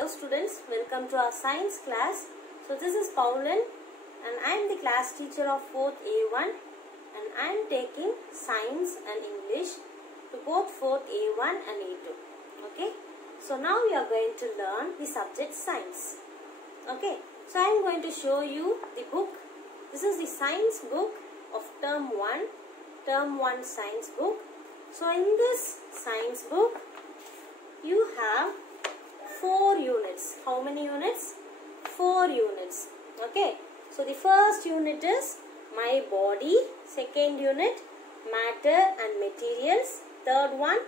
Hello students, welcome to our science class. So this is Pauline and I am the class teacher of 4th A1 and I am taking science and English to both 4th A1 and A2. Okay, so now we are going to learn the subject science. Okay, so I am going to show you the book. This is the science book of term 1 science book. So in this science book you have 4 units. How many units? 4 units. Okay. So the first unit is my body. Second unit, matter and materials. Third one,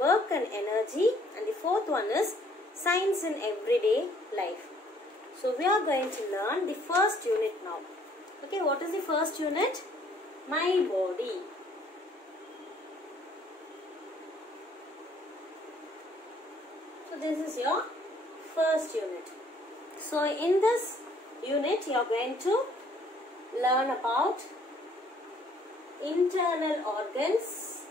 work and energy. And the fourth one is science in everyday life. So we are going to learn the first unit now. Okay, what is the first unit? My body. So this is your first unit. So in this unit you are going to learn about internal organs,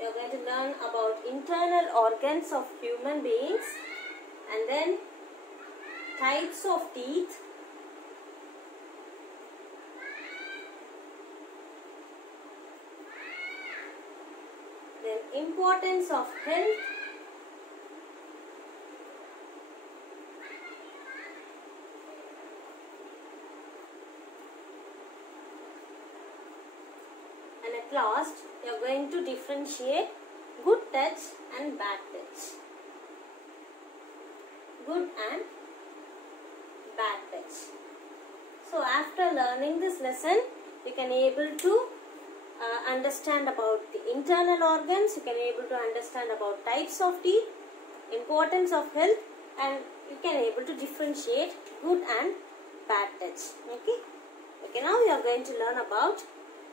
you are going to learn about internal organs of human beings, and then types of teeth, then importance of health, and at last you are going to differentiate good touch and bad touch. Good and bad touch. So after learning this lesson you can able to understand about the internal organs, you can able to understand about types of teeth, importance of health, and you can able to differentiate good and bad touch. Okay, now we are going to learn about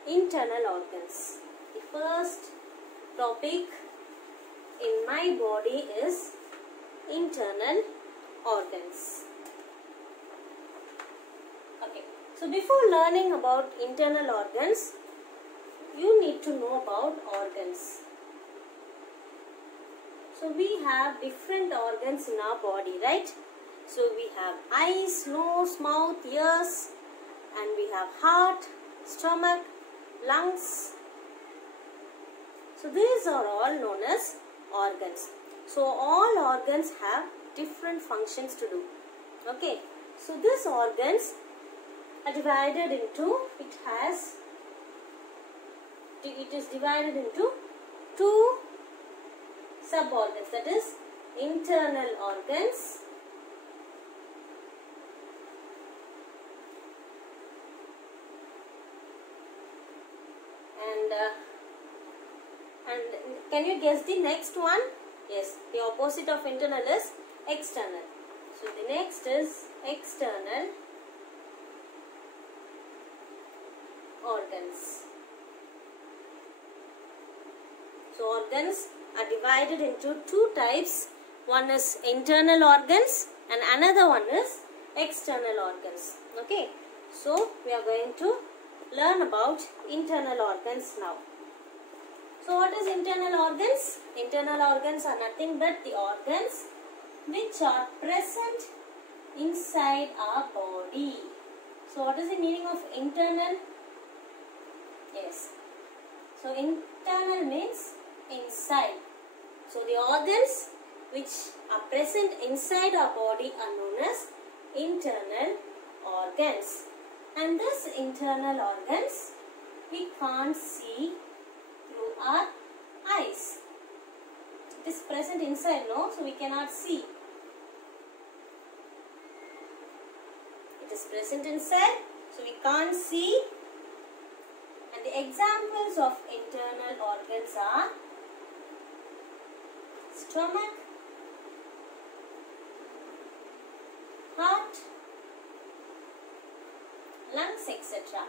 internal organs. The first topic in my body is internal organs. Okay, so before learning about internal organs, you need to know about organs. So we have different organs in our body, right? So we have eyes, nose, mouth, ears, and we have heart, stomach, lungs. So these are all known as organs. So all organs have different functions to do. Okay, so these organs are divided into, it is divided into 2 sub-organs, that is internal organs and can you guess the next one? Yes, the opposite of internal is external. So the next is external organs. So organs are divided into 2 types. One is internal organs and another one is external organs. Okay, so we are going to learn about internal organs now. So what is internal organs? Internal organs are nothing but the organs which are present inside our body. So what is the meaning of internal? Yes, so internal means inside. So the organs which are present inside our body are known as internal organs. And these internal organs we can't see through our eyes. It is present inside, no? So we cannot see. It is present inside, so we can't see. And the examples of internal organs are stomach, heart, lungs, etc.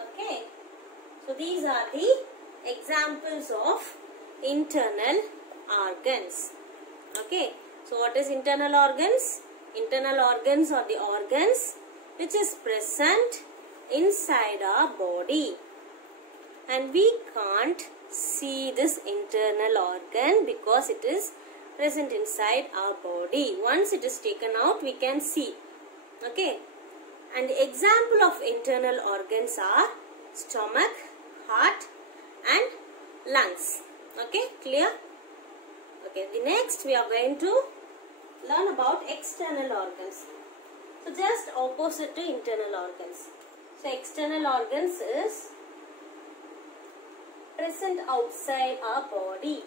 Okay, so these are the examples of internal organs. Okay, so what is internal organs? Internal organs are the organs which is present inside our body. and we can't see this internal organ because it is present inside our body. Once it is taken out, we can see. Okay. And the example of internal organs are stomach, heart and lungs. Okay, clear? Okay, the next we are going to learn about external organs. So just opposite to internal organs. So external organs is present outside our body.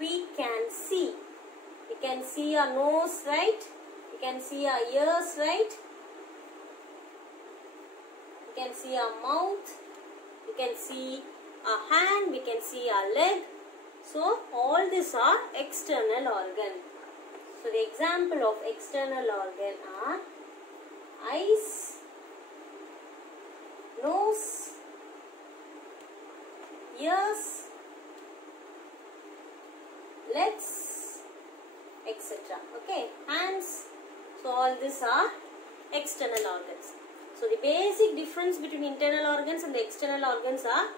We can see. We can see our nose, right? We can see our ears, right? We can see our mouth. We can see our hand. We can see our leg. So all these are external organ. So the example of external organ are eyes, nose, ears, legs, etc. Okay, hands. So all these are external organs. So the basic difference between internal organs and the external organs are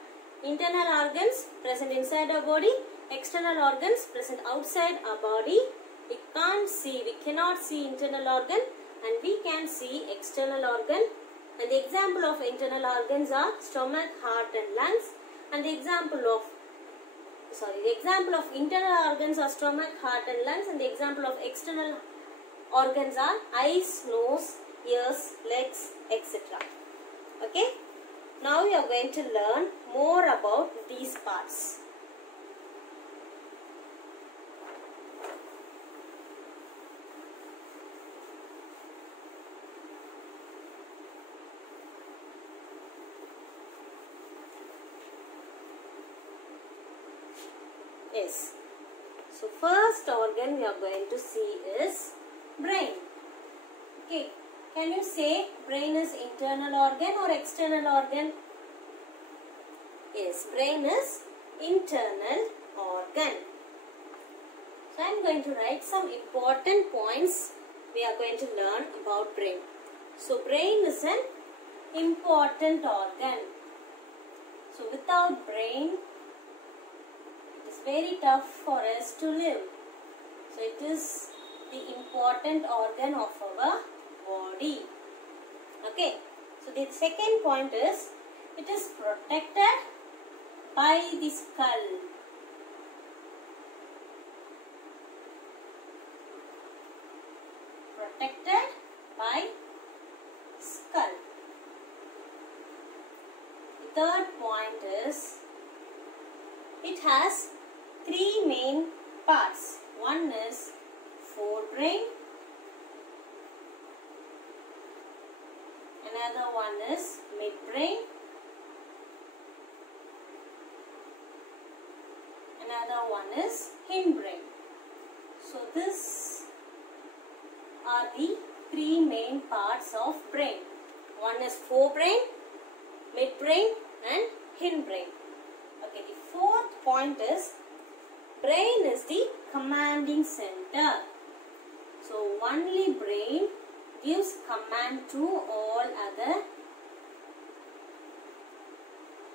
internal organs present inside our body, external organs present outside our body. We can't see, we cannot see internal organ and we can see external organ. And the example of internal organs are stomach, heart and lungs. And the example of internal organs are stomach, heart and lungs, and the example of external organs are eyes, nose, ears, legs, etc. Okay. Now we are going to learn more about these parts. Yes. So first organ we are going to see is brain. Okay. Can you say brain is internal organ or external organ? Yes, brain is internal organ. So I am going to write some important points we are going to learn about brain. So brain is an important organ. So without brain, it is very tough for us to live. So it is the important organ of our body. Okay. So the second point is it is protected by the skull. Protected by skull. The third point is it has three main parts. One is forebrain, another one is midbrain, another one is hindbrain. So these are the three main parts of brain. One is forebrain, midbrain and hindbrain. Okay, the fourth point is brain is the commanding center. So only brain gives command to all other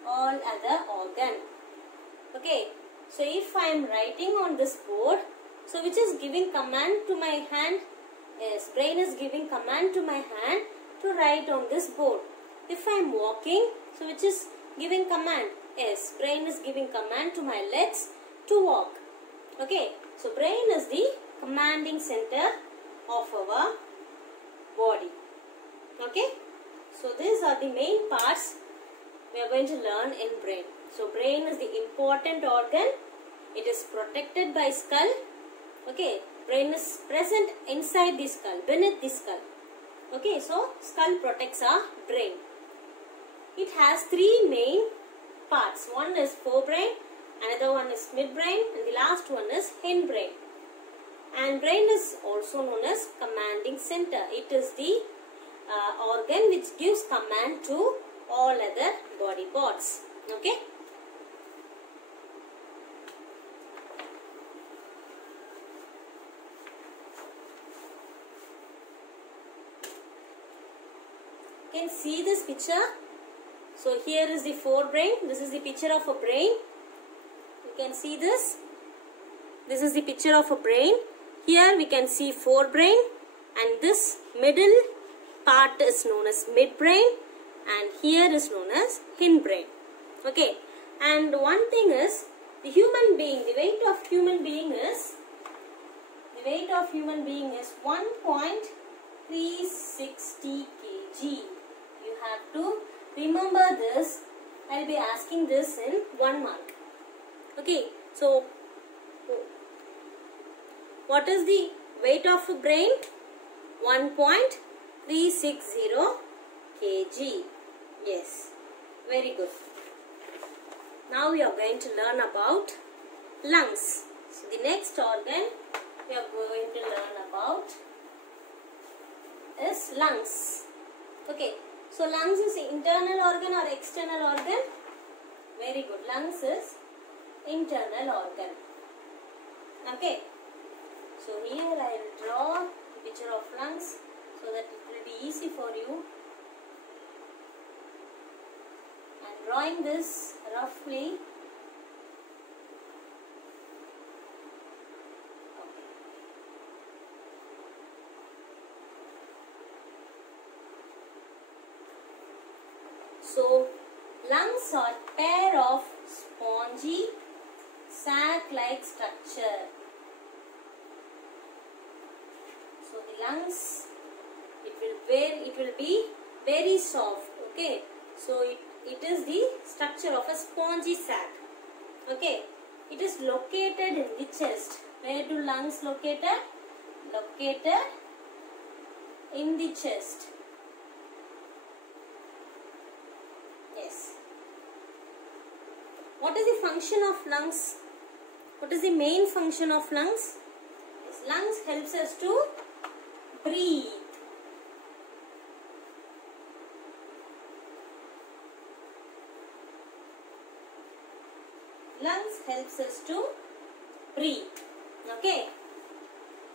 organ. Okay, so if I am writing on this board, so which is giving command to my hand? Yes, brain is giving command to my hand to write on this board. If I am walking, so which is giving command? Yes, brain is giving command to my legs to walk. Okay, so brain is the commanding center of our body. Okay, so these are the main parts we are going to learn in brain. So brain is the important organ. It is protected by skull. Okay, brain is present inside the skull, beneath the skull. Okay, so skull protects our brain. It has three main parts. One is forebrain, another one is midbrain, and the last one is hindbrain. And brain is also known as commanding center. It is the organ which gives command to all other body parts. Okay. can see this picture. So here is the forebrain. This is the picture of a brain. You can see this. This is the picture of a brain. Here we can see forebrain, and this middle part is known as midbrain, and here is known as hindbrain. Okay. And one thing is, the human being, the weight of human being is 1.360 kg. You have to remember this. I will be asking this in 1 mark. Okay, so what is the weight of a brain? 1.360 kg. Yes, very good. Now we are going to learn about lungs. So the next organ we are going to learn about is lungs. Okay, so lungs is internal organ or external organ? Very good. Lungs is internal organ. Okay, so here I will draw a picture of lungs so that it will be easy for you. I am drawing this roughly. So, lungs are pair of spongy sac-like structure. So, the lungs, it will be very soft. Okay. So, it is the structure of a spongy sac. Okay. It is located in the chest. Where do lungs located? Located in the chest. Yes. What is the function of lungs? What is the main function of lungs? Yes, lungs helps us to breathe. Lungs helps us to breathe. Okay.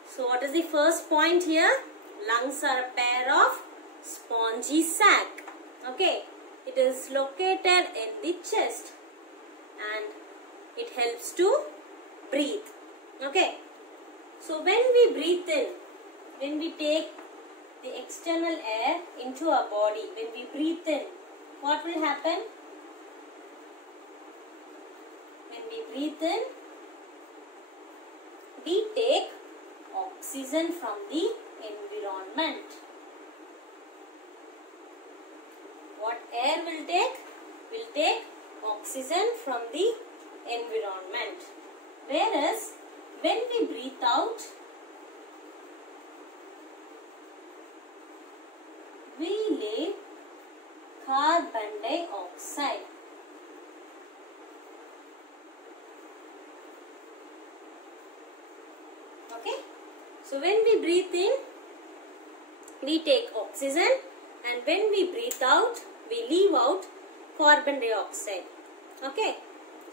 So what is the first point here? Lungs are a pair of spongy sac. Okay. It is located in the chest and it helps to breathe. Okay. So when we breathe in, when we take the external air into our body, when we breathe in, what will happen? When we breathe in, we take oxygen from the environment. What air will take? Will take oxygen from the environment. Whereas when we breathe out, we leave carbon dioxide. Okay. So when we breathe in, we take oxygen, and when we breathe out, we leave out carbon dioxide. Okay.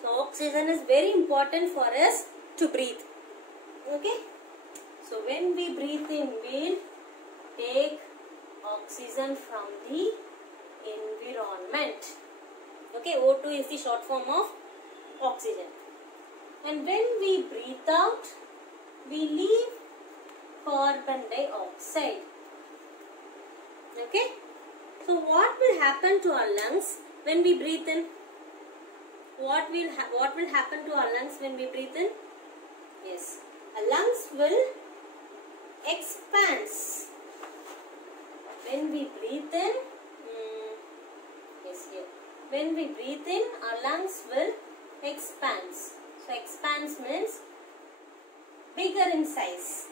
So oxygen is very important for us to breathe. Okay. So when we breathe in, we'll take oxygen from the environment. Okay. O2 is the short form of oxygen. And when we breathe out, we leave carbon dioxide. Okay. So what will happen to our lungs when we breathe in? What will happen to our lungs when we breathe in? Yes, our lungs will expand. When we breathe in, yes, here. When we breathe in, our lungs will expand. So expands means bigger in size.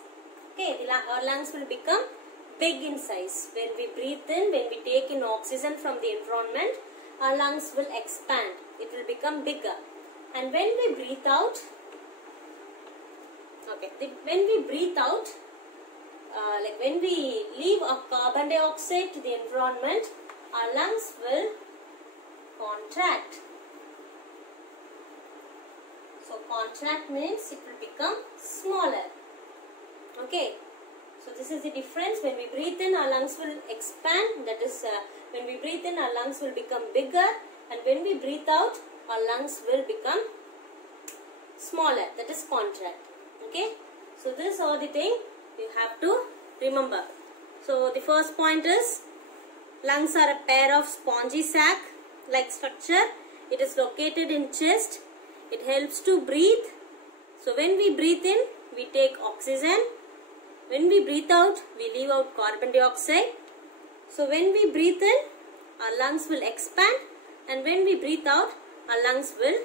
Okay, our lungs will become big in size. When we breathe in, when we take in oxygen from the environment, our lungs will expand. It will become bigger. And when we breathe out, when we breathe out, like when we leave a carbon dioxide to the environment, our lungs will contract. So contract means it will become smaller. Okay. So this is the difference. When we breathe in, our lungs will expand. That is, when we breathe in, our lungs will become bigger. And when we breathe out, our lungs will become smaller. That is contract. Okay. So this is all the thing you have to remember. So the first point is, lungs are a pair of spongy sac like structure. It is located in chest. It helps to breathe. So when we breathe in, we take oxygen. When we breathe out, we leave out carbon dioxide. So when we breathe in, our lungs will expand, and when we breathe out, our lungs will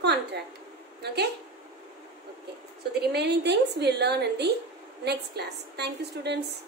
contract. Okay? Okay. So the remaining things we will learn in the next class. Thank you, students.